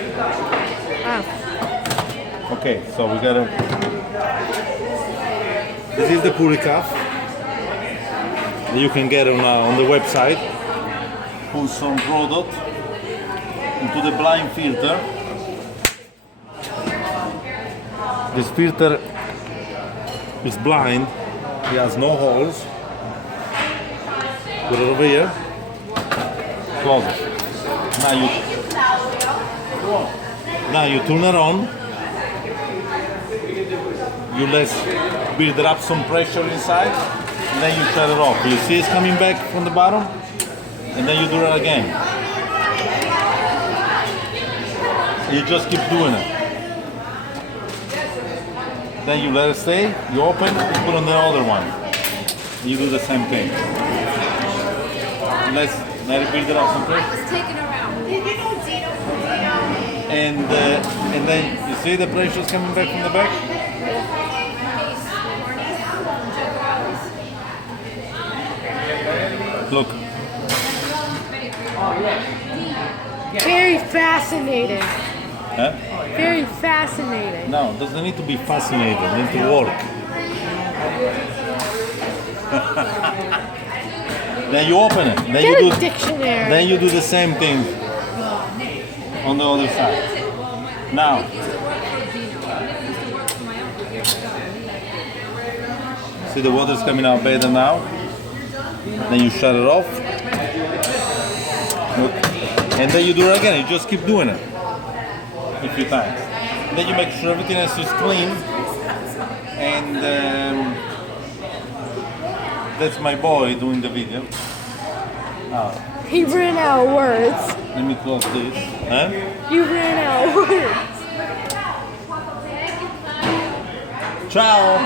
Ah, Okay, so we gotta. This is the puricuff that you can get on the website. Put some product into the blind filter. This filter is blind. It has no holes. Put it over here. Close it. Now you turn it on. You let build up some pressure inside, and then you shut it off. You see it's coming back from the bottom, and then you do it again. You just keep doing it. Then you let it stay. You open, you put on the other one. You do the same thing. Let it build it up some pressure. And then you see the pressure is coming back from the back. Look. very fascinating. Huh? Very fascinating. No, it doesn't need to be fascinating. It needs to work. Then you open it. Then Get you a do. dictionary. Then you do the same thing on the other side. Now, see the water's coming out better now. Then you shut it off. Look. And then you do it again. You just keep doing it a few times. Then you make sure everything else is clean. And that's my boy doing the video. He ran out of words. Let me close this. Huh? You ran out of words. Ciao.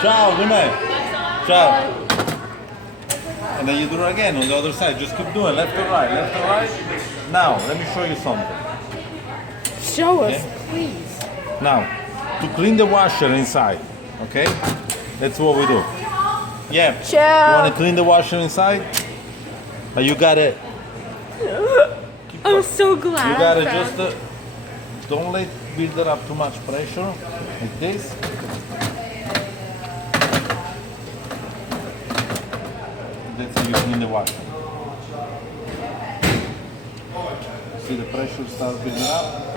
Ciao, good night. Ciao. And then you do it again on the other side. Just keep doing left or right, left or right. Now, let me show you something. Show us, Okay. please. Now, to clean the washer inside, okay? That's what we do. Yeah. Ciao. You want to clean the washer inside? But you gotta. I'm so glad. You gotta I found just don't let build it up too much pressure like this. That's how you clean the washer. See the pressure start building up.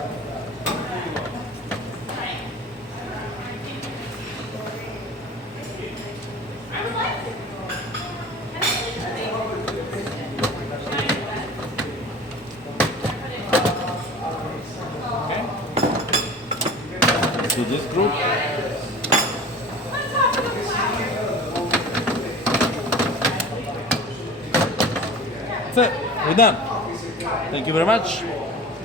To this group. That's it. We're done. Thank you very much.